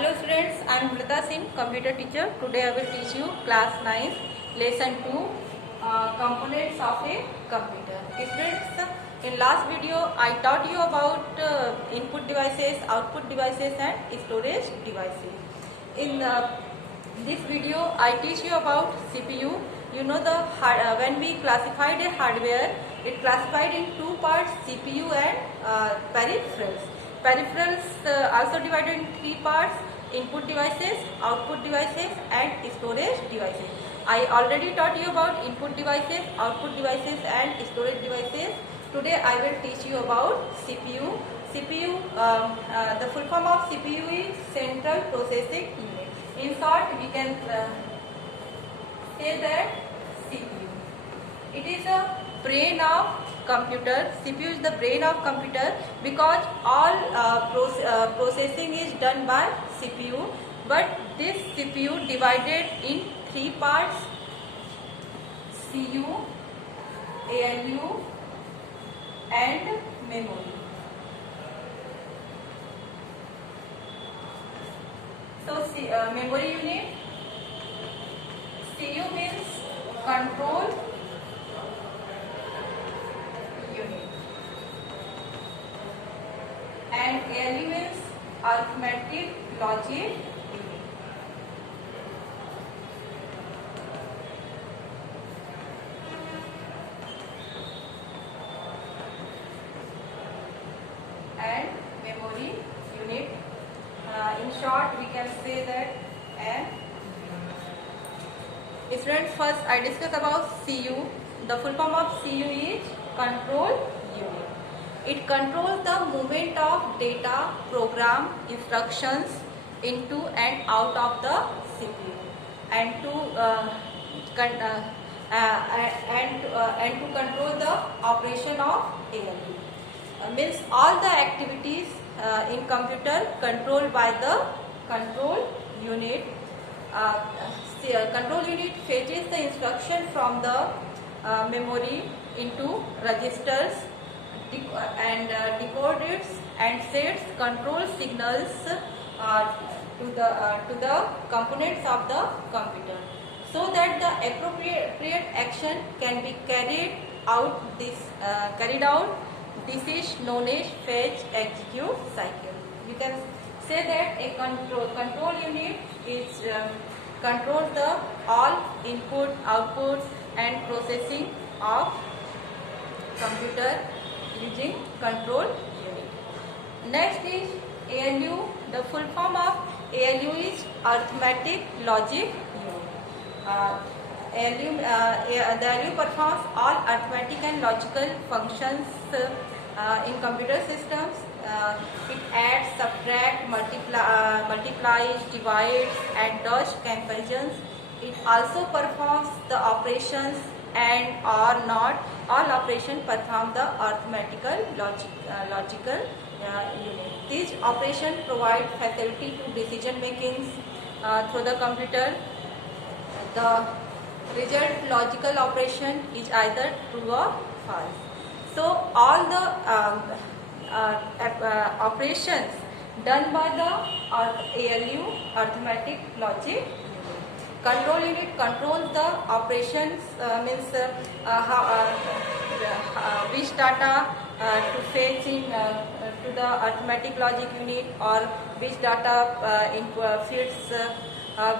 Hello students, I am Mrita Singh, computer teacher. Today I will teach you class 9, lesson 2, components of a computer. Students, in last video I taught you about input devices, output devices and storage devices. In this video I teach you about CPU. You know when we classified a hardware, it classified in two parts, CPU and peripherals. Peripherals also divided in three parts: input devices, output devices and storage devices. I already taught you about input devices, output devices and storage devices. Today I will teach you about CPU. CPU, the full form of CPU is Central Processing Unit. In short, we can say that CPU. It is a brain of computer. CPU is the brain of computer because all processing is done by CPU. But this CPU divided in three parts: CU, ALU and memory. So memory unit, CU means control unit and ALU means arithmetic logic unit. And memory unit. In short, we can say that. And students, first I discuss about CU. The full form of CU is control unit. It controls the movement of data, program, instructions into and out of the CPU, and to control the operation of ALU. Means all the activities in computer controlled by the control unit. Control unit fetches the instruction from the memory into registers and decodes and sets control signals to the components of the computer, so that the appropriate action can be carried out. This is known as fetch execute cycle. You can say that a control unit is controls the all input, outputs and processing of computer using control unit. Next is ALU. The full form of ALU is arithmetic logic unit. The ALU performs all arithmetic and logical functions in computer systems. It adds, subtracts, multiplies, divides and does comparisons. It also performs the operations and or not all operations perform the arithmetical logical unit. These operations provide facility to decision making through the computer. The result logical operation is either true or false. So all the operations done by the ALU, arithmetic logic unit. Control unit controls the operations, means which data to fetch in to the arithmetic logic unit, or which data feeds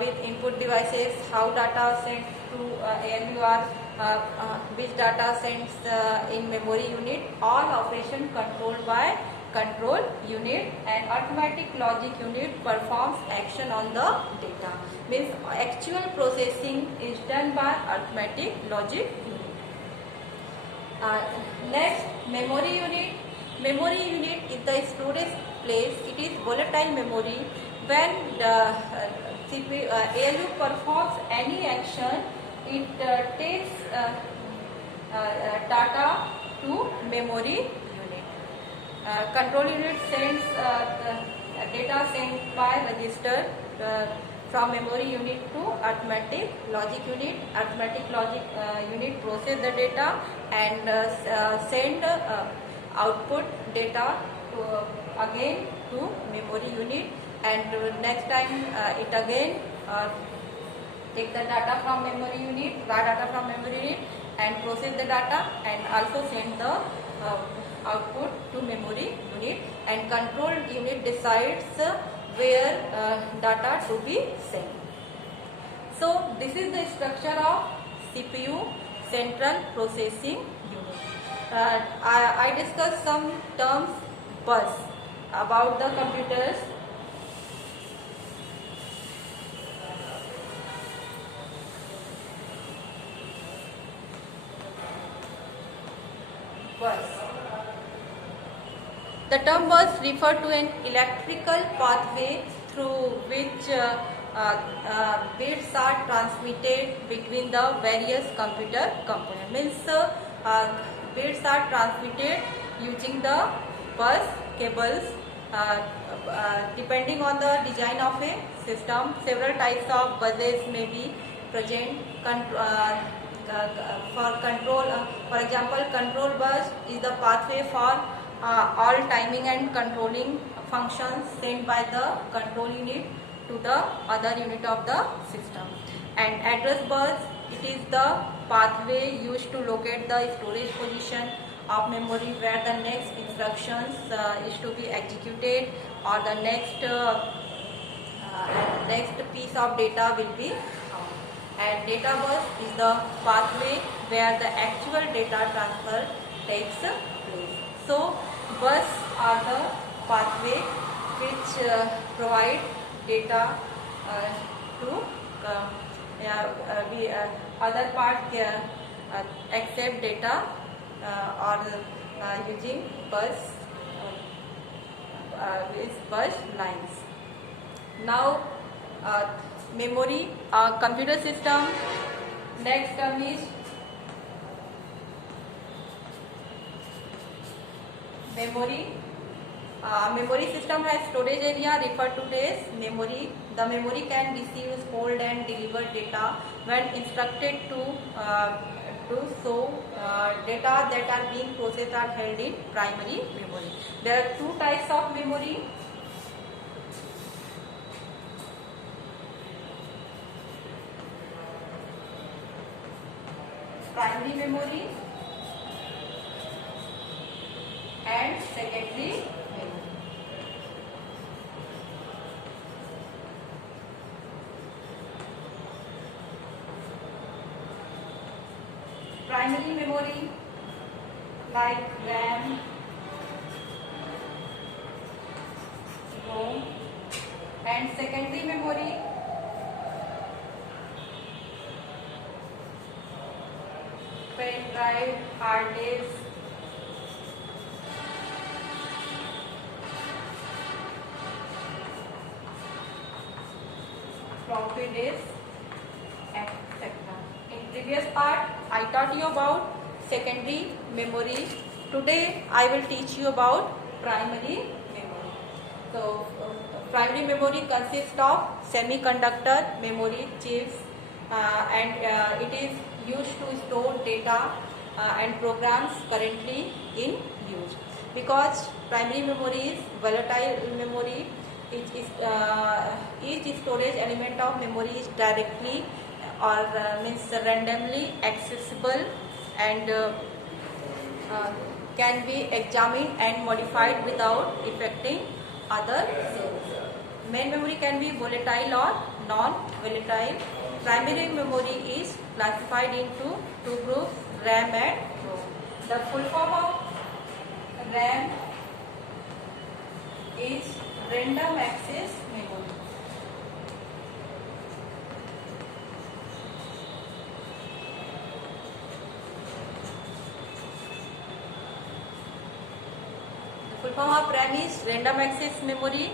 with input devices, how data sent to ALU, or which data sends in memory unit. All operation controlled by control unit, and arithmetic logic unit performs action on the data. Means actual processing is done by arithmetic logic unit. Next, memory unit. Memory unit is the storage place. It is volatile memory. When the ALU performs any action, it takes data to memory unit. Control unit sends the data sent by register from memory unit to arithmetic logic unit. Arithmetic logic unit process the data and send output data to again to memory unit. and next time it again take the data from memory unit, raw data from memory unit, and process the data and also send the output to memory unit, and control unit decides where data to be sent. So this is the structure of CPU, Central Processing Unit. I discussed some terms bus about the computers. Bus. The term bus refers to an electrical pathway through which bits are transmitted between the various computer components. Means bits are transmitted using the bus cables. Depending on the design of a system, several types of buses may be present. For control, for example, control bus is the pathway for all timing and controlling functions sent by the control unit to the other unit of the system. And address bus, it is the pathway used to locate the storage position of memory where the next instructions is to be executed, or the next piece of data will be found. And data bus is the pathway where the actual data transfer takes place. So bus are the pathway which provide data to other part accept data or using bus bus lines. Now memory, computer system. Next term is memory. Memory system has storage area referred to as memory. The memory can receive, hold and deliver data when instructed to do so. Data that are being processed are held in primary memory. There are two types of memory. Primary memory and secondary memory. Primary memory like RAM, ROM, and secondary memory pen drive, hard disk, floppy disk, etc. In previous part, I taught you about secondary memory. Today, I will teach you about primary memory. So, primary memory consists of semiconductor memory chips, and it is used to store data and programs currently in use. Because primary memory is volatile memory, each storage element of memory is directly or means randomly accessible and can be examined and modified without affecting other cells. Main memory can be volatile or non-volatile. Primary memory is classified into two groups, RAM and ROM. The full form of RAM is random access memory. The full form of RAM is random access memory.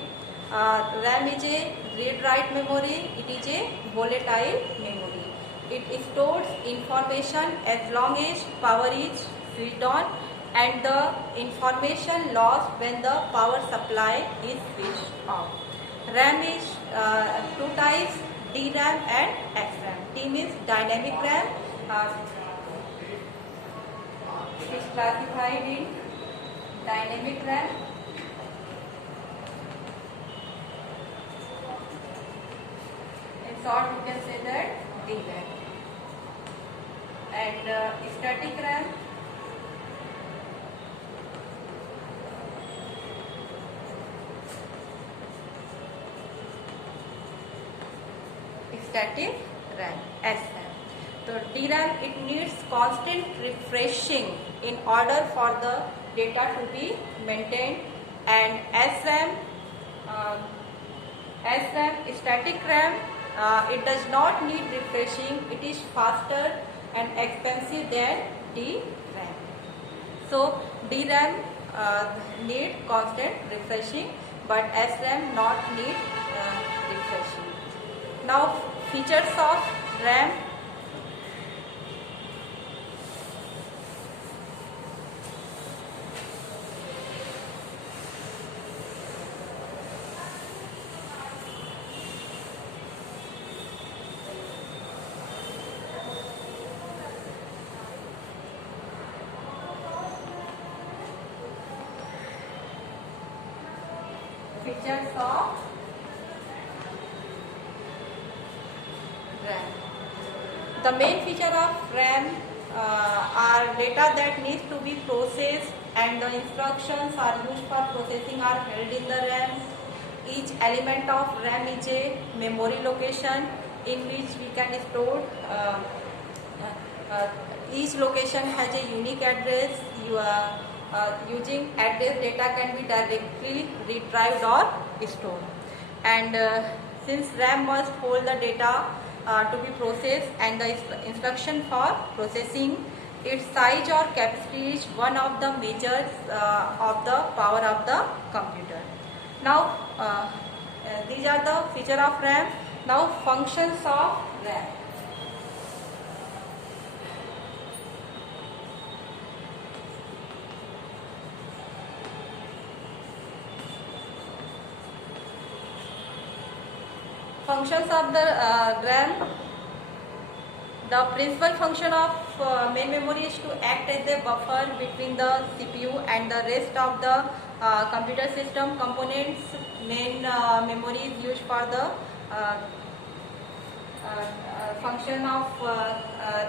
RAM is a read-write memory. It is a volatile memory. It stores information as long as power is switched on, and the information lost when the power supply is switched off. RAM is two types, DRAM and SRAM. D means dynamic RAM. It is classified in dynamic RAM short you can say that DRAM. And static RAM, static RAM, SRAM. So DRAM, it needs constant refreshing in order for the data to be maintained, and SRAM, static RAM, it does not need refreshing. It is faster and expensive than DRAM. So DRAM need constant refreshing, but SRAM not need refreshing. Now features of RAM. Features of RAM. The main feature of RAM are data that needs to be processed, and the instructions are used for processing are held in the RAM. Each element of RAM is a memory location in which we can store. Each location has a unique address. Using address, data can be directly retrieved or stored. And since RAM must hold the data to be processed, and the instruction for processing, its size or capacity is one of the measures of the power of the computer. Now these are the features of RAM. Now functions of RAM. Functions of the RAM. The principal function of main memory is to act as a buffer between the CPU and the rest of the computer system components. Main memory is used for the function of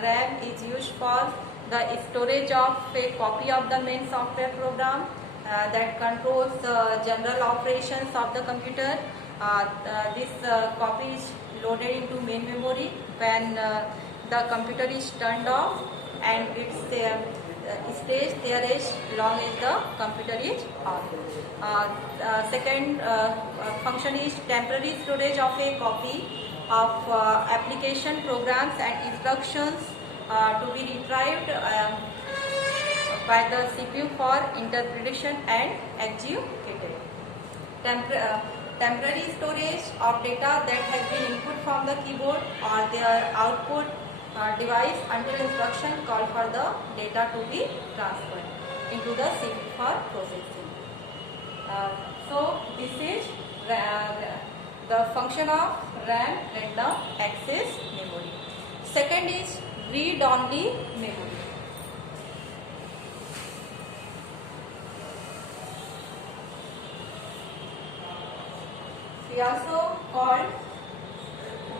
RAM is used for the storage of a copy of the main software program that controls general operations of the computer. This copy is loaded into main memory when the computer is turned off, and it stays there as long as the computer is on. Second function is temporary storage of a copy of application, programs and instructions to be retrieved by the CPU for interpretation and executed. Temporary storage of data that has been input from the keyboard or their output device until instruction called for the data to be transferred into the CPU for processing. So this is the function of RAM, random access memory. Second is read-only memory. We also called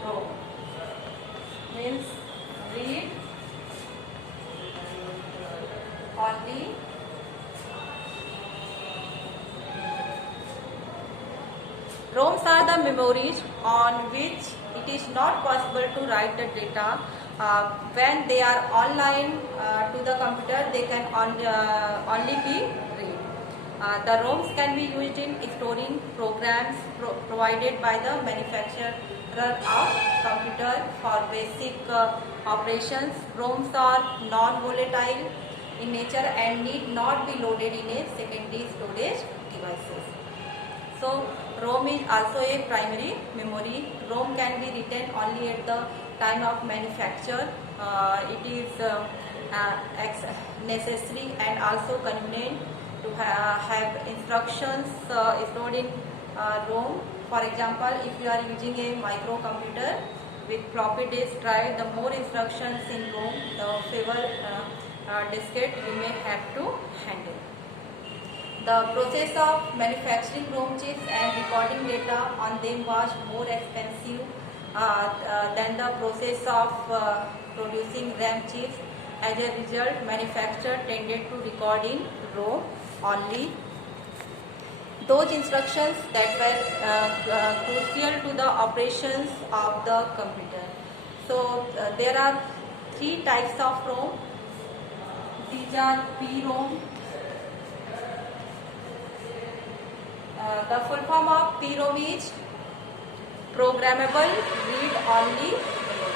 ROM, means read only ROMs are the memories on which it is not possible to write the data. When they are online to the computer, they can only be read. The ROMs can be used in storing programs provided by the manufacturer of computer for basic operations. ROMs are non-volatile in nature and need not be loaded in a secondary storage devices. So ROM is also a primary memory. ROM can be written only at the time of manufacture. It is necessary and also convenient to have instructions stored in ROM. For example, if you are using a microcomputer with floppy disk drive, the more instructions in ROM, the fewer diskette you may have to handle. The process of manufacturing ROM chips and recording data on them was more expensive then the process of producing RAM chips. As a result, manufacturer tended to record in ROM only those instructions that were crucial to the operations of the computer. So there are three types of ROM. These are PROM. The full form of PROM is Programmable Read Only Memory.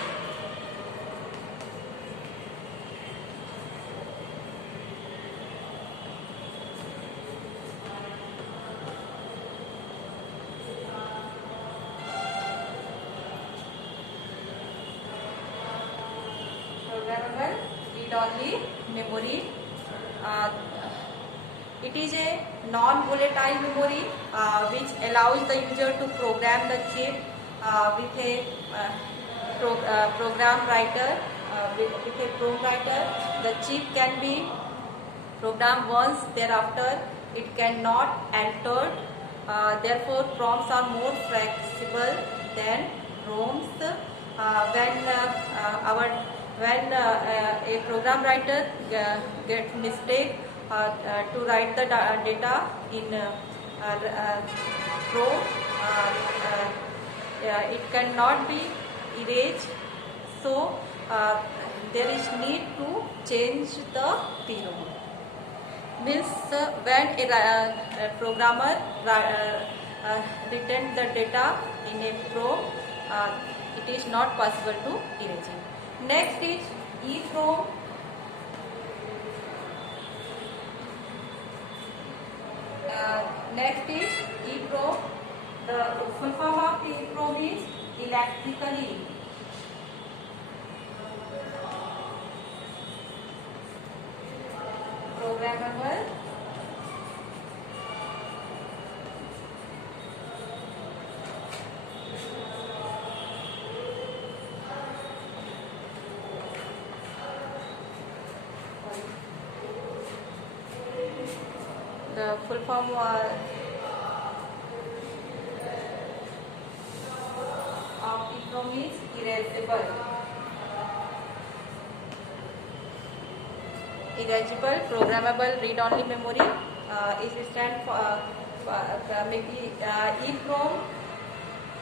Programmable Read Only Memory. It is a non-volatile memory which allows the user to program the chip with a program writer. With a program writer, the chip can be programmed once. Thereafter, it cannot alter. Therefore, PROMs are more flexible than ROMs. When a program writer gets mistake to write the data in PROM, it cannot be erased. So there is need to change the PROM. Means when a programmer written the data in a PROM, it is not possible to erase it. Next is EEPROM. Next is EEPROM. The full form of EEPROM is electrically programmable the full form of EEPROM is erasable. Erasable programmable read-only memory is stand for maybe EEPROM.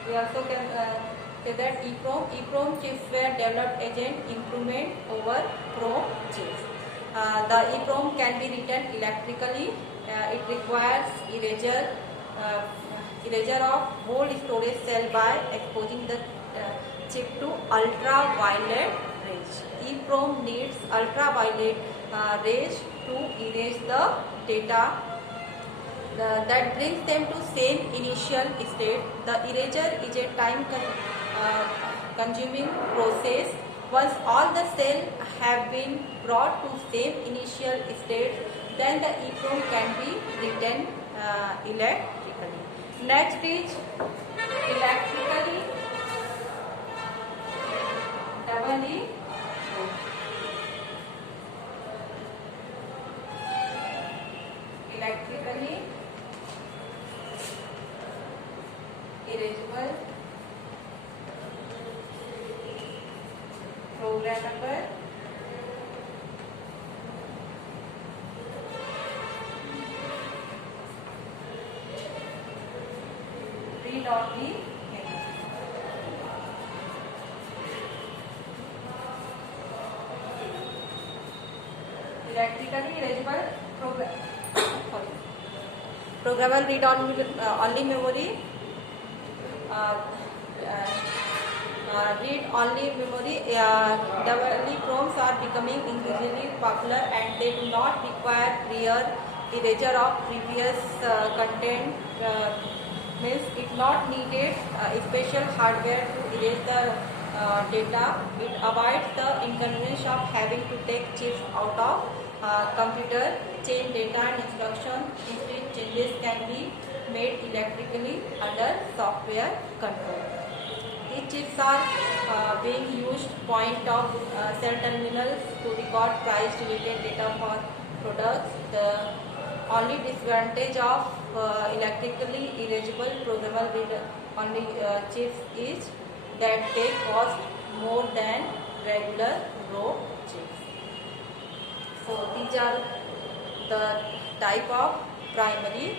We also can say that EEPROM chips were developed as an improvement over PROM chips. The EEPROM can be written electrically. It requires erasure of whole storage cell by exposing the chip to ultraviolet rays. EEPROM needs ultraviolet rays to erase the data that brings them to same initial state. The erasure is a time consuming process. Once all the cells have been brought to same initial state, then the EEPROM can be written electrically. Next is electrically doubly electrically erasable programmable read-only memory. Electrically erasable programmable read-only memory. Read-only memory. EEPROMs are becoming increasingly popular and they do not require prior erasure of previous content. Means it not needed special hardware to erase the data. It avoids the inconvenience of having to take chips out of computer, change data and instruction. Instead, changes can be made electrically under software control. These chips are being used point of sell terminals to record price related data for products. The only disadvantage of electrically erasable programmable read-only chips is that they cost more than regular raw chips. So these are the type of primary